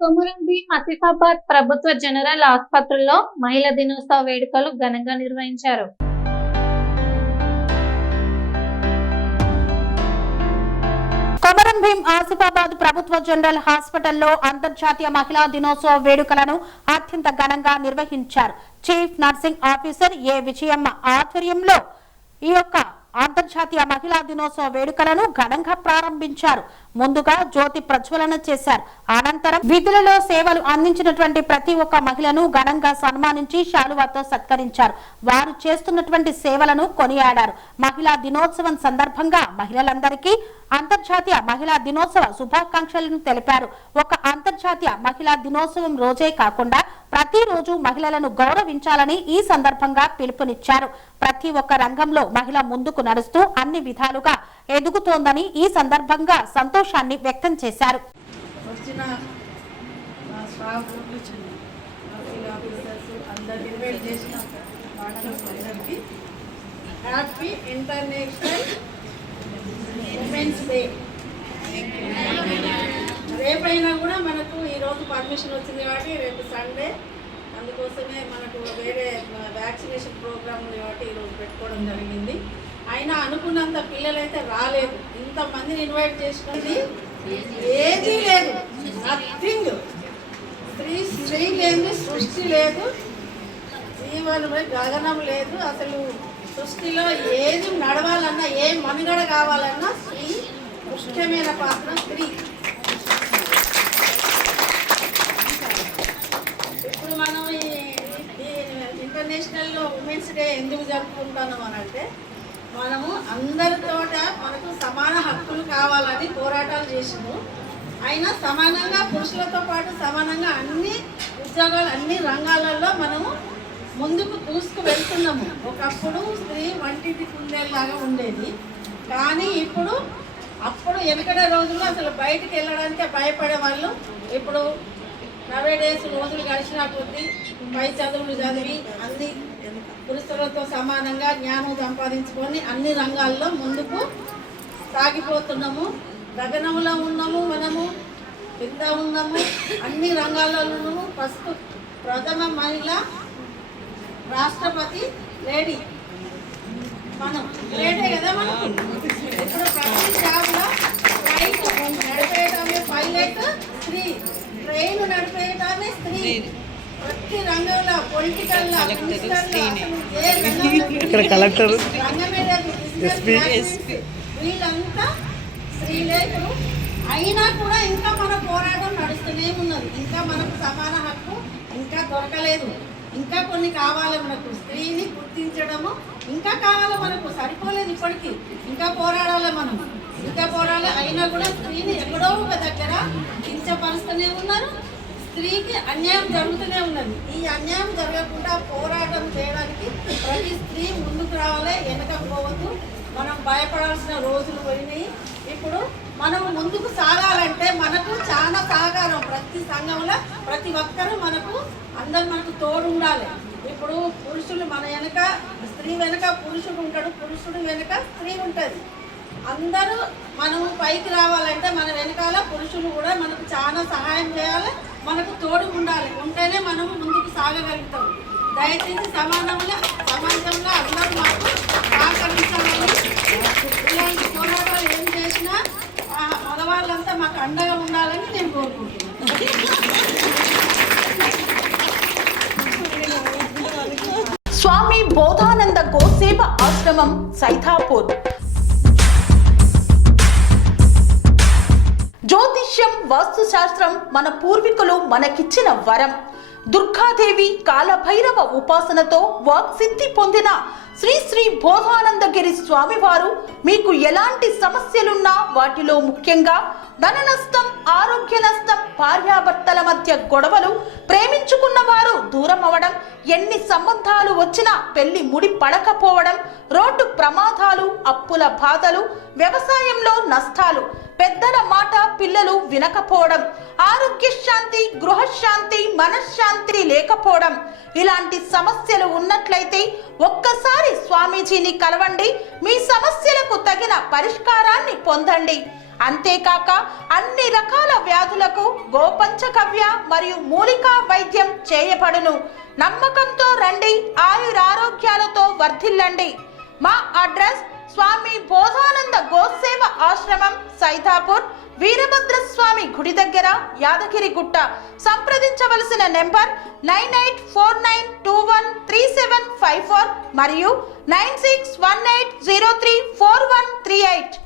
కొమురం భీం ఆసిఫాబాద్ ప్రభుత్వ జనరల్ ఆసుపత్రిలో మహిళా దినోత్సవ వేడుకలు ఘనంగా నిర్వహించారు. కొమురం భీం ఆసిఫాబాద్ ప్రభుత్వ జనరల్ హాస్పిటల్లో అంతర్జాతీయ మహిళా దినోత్సవ వేడుకలను అత్యంత ఘనంగా నిర్వహించారు. చీఫ్ నర్సింగ్ ఆఫీసర్ ఏ విజయమ్మ ఆధ్వర్యంలో ఈ అంతర్జాతీయ మహిళా దినోత్సవ వేడుకలను ఘనంగా ప్రారంభించారు. ముందుగా జ్యోతి ప్రజ్వలన చేశారు. అనంతరం విధులలో సేవలు అందించినటువంటి ప్రతి ఒక్క మహిళను ఘనంగా సన్మానించి శాలువాతో సత్కరించారు. వారు చేస్తున్నటువంటి సేవలను కొనియాడారు. మహిళా దినోత్సవం సందర్భంగా మహిళలందరికీ అంతర్జాతీయ మహిళా దినోత్సవ శుభాకాంక్షలను తెలిపారు. ఒక అంతర్జాతీయ మహిళా దినోత్సవం రోజే కాకుండా ప్రతిరోజు మహిళలను గౌరవించాలని ఈ సందర్భంగా పిలుపునిచ్చారు. ప్రతి ఒక్క రంగంలో మహిళ ముందుకు నడుస్తూ అన్ని విధాలుగా ఎదుగుతోందని ఈ సందర్భంగా సంతోషాన్ని వ్యక్తం చేశారు. Happy international women's day. రేపైనా కూడా మనకు ఈరోజు పర్మిషన్ వచ్చింది కాబట్టి రేపు సండే, అందుకోసమే మనకు వేరే వ్యాక్సినేషన్ ప్రోగ్రామ్ ఉంది కాబట్టి ఈరోజు పెట్టుకోవడం జరిగింది. అయినా అనుకున్నంత పిల్లలైతే రాలేదు. ఇంతమందిని ఇన్వైట్ చేసుకునేది ఏదీ లేదు, నథింగ్. స్త్రీ లేదు, సృష్టి లేదు, జీవనం గగనం లేదు. అసలు సృష్టిలో ఏది నడవాలన్నా, ఏ మనుగడ కావాలన్నా స్త్రీ ముఖ్యమైన పాత్ర. స్త్రీ ఇప్పుడు మనం ఈ ఇంటర్నేషనల్ ఉమెన్స్ డే ఎందుకు జరుపుకుంటున్నాం అని అంటే, మనము అందరితోట మనకు సమాన హక్కులు కావాలని పోరాటాలు చేసినాము. అయినా సమానంగా పురుషులతో పాటు సమానంగా అన్ని ఉద్యోగాలు, అన్ని రంగాలలో మనము ముందుకు దూసుకు వెళ్తున్నాము. ఒకప్పుడు స్త్రీ వంటింటి కుందేలాగా ఉండేది, కానీ అప్పుడు వెనకడే రోజుల్లో అసలు బయటికి వెళ్ళడానికే భయపడే వాళ్ళు. ఇప్పుడు 90 డేస్ రోజులు గడిచిన కొద్దీ పై చదువులు చదివి అన్ని పురుషులతో సమానంగా జ్ఞానం సంపాదించుకొని అన్ని రంగాల్లో ముందుకు సాగిపోతున్నాము. గగనంలో ఉన్నాము, మనము కింద ఉన్నాము, అన్ని రంగాల్లో ఉన్నాము. ఫస్ట్ ప్రథమ మహిళ రాష్ట్రపతి లేడీ, మనం లేడే కదా. మనం ఇప్పుడు ప్రతి జాబ్లో ఫ్లైట్ నడిపేయటమే పైలట్ స్త్రీ, ట్రైన్ నడిపేయటమే స్త్రీ. ప్రతి రంగంలో పొలిటికల్ వీళ్ళంతా స్త్రీలేకు. అయినా కూడా ఇంకా మన పోరాటం నడుస్తూనే ఉన్నది. ఇంకా మనకు సమాన హక్కు ఇంకా దొరకలేదు. ఇంకా కొన్ని కావాలి మనకు. స్త్రీని గుర్తించడము ఇంకా కావాలి మనకు, సరిపోలేదు ఇప్పటికీ. ఇంకా పోరాడాలి మనం, ఇంకా పోరాడాలి. అయినా కూడా స్త్రీని ఎక్కడో ఒక దగ్గర కించపరుస్తూనే ఉన్నారు. స్త్రీకి అన్యాయం జరుగుతూనే ఉన్నది. ఈ అన్యాయం జరగకుండా పోరాటం చేయడానికి ప్రతి స్త్రీ ముందుకు రావాలి, వెనకపోవద్దు. మనం భయపడాల్సిన రోజులు పోయినాయి. ఇప్పుడు మనం ముందుకు సాగాలంటే మనకు చాలా సహకారం, ప్రతి సంఘంలో ప్రతి ఒక్కరూ అందరూ మనకు తోడు ఉండాలి. ఇప్పుడు పురుషులు మన వెనక, స్త్రీ వెనక పురుషుడు ఉంటాడు, పురుషుడు వెనక స్త్రీ ఉంటుంది. అందరూ మనము పైకి రావాలంటే మన వెనకాల పురుషులు కూడా మనకు చాలా సహాయం చేయాలి, మనకు తోడు ఉండాలి. ఉంటేనే మనము ముందుకు సాగగలుగుతాం. దయచేసి సమాజంలో అందరూ మాకు సహకరించాలని, ఇలాంటి పోరాటాలు ఏం చేసినా మగవాళ్ళంతా మాకు అండగా ఉండాలని నేను కోరుకుంటున్నాను. స్వామి బోధానంద గోసేవ ఆశ్రమం సైతాపూర్. జ్యోతిష్యం, వాస్తుశాస్త్రం మన పూర్వీకులు మనకిచ్చిన వరం. దుర్గాదేవి, కాలభైరవ ఉపాసనతో వాక్సిద్ధి పొందిన శ్రీ శ్రీ బోధానందగిరి స్వామివారు మీకు ఎలాంటి సమస్యలున్నా, వాటిలో ముఖ్యంగా ధన నష్టం, ఆరోగ్య నష్టం, భార్యాభర్తల మధ్య గొడవలు, ప్రేమించుకున్న వారు దూరం అవడం, ఎన్ని సంబంధాలు వచ్చినా పెళ్లి ముడి పడకపోవడం, రోడ్డు ప్రమాదాలు, అప్పుల బాధలు, వ్యవసాయంలో నష్టాలు, పెద్దల మాట పిల్లలు వినకపోవడం, ఆరోగ్య శాంతి, గృహశాంతి, మనశ్శాంతి లేకపోవడం, ఇలాంటి సమస్యలు ఉన్నట్లయితే ఒక్కసారి స్వామీజీని కలవండి. మీ సమస్యలకు తగిన పరిష్కారాన్ని పొందండి. అంతేకాక అన్ని రకాల వ్యాధులకు గోపంచకవ్య మరియు మూలికా వైద్యం చేయబడును. నమ్మకంతో రండి, ఆయురారోగ్యాలతో వర్ధిల్లండి. మా అడ్రస్ స్వామి బోధానంద గోసేవ ఆశ్రమం, సైదాపూర్, వీరభద్రస్వామి గుడి దగ్గర, యాదగిరిగుట్ట. సంప్రదించవలసిన నెంబర్ 9849213754 మరియు 9618034138.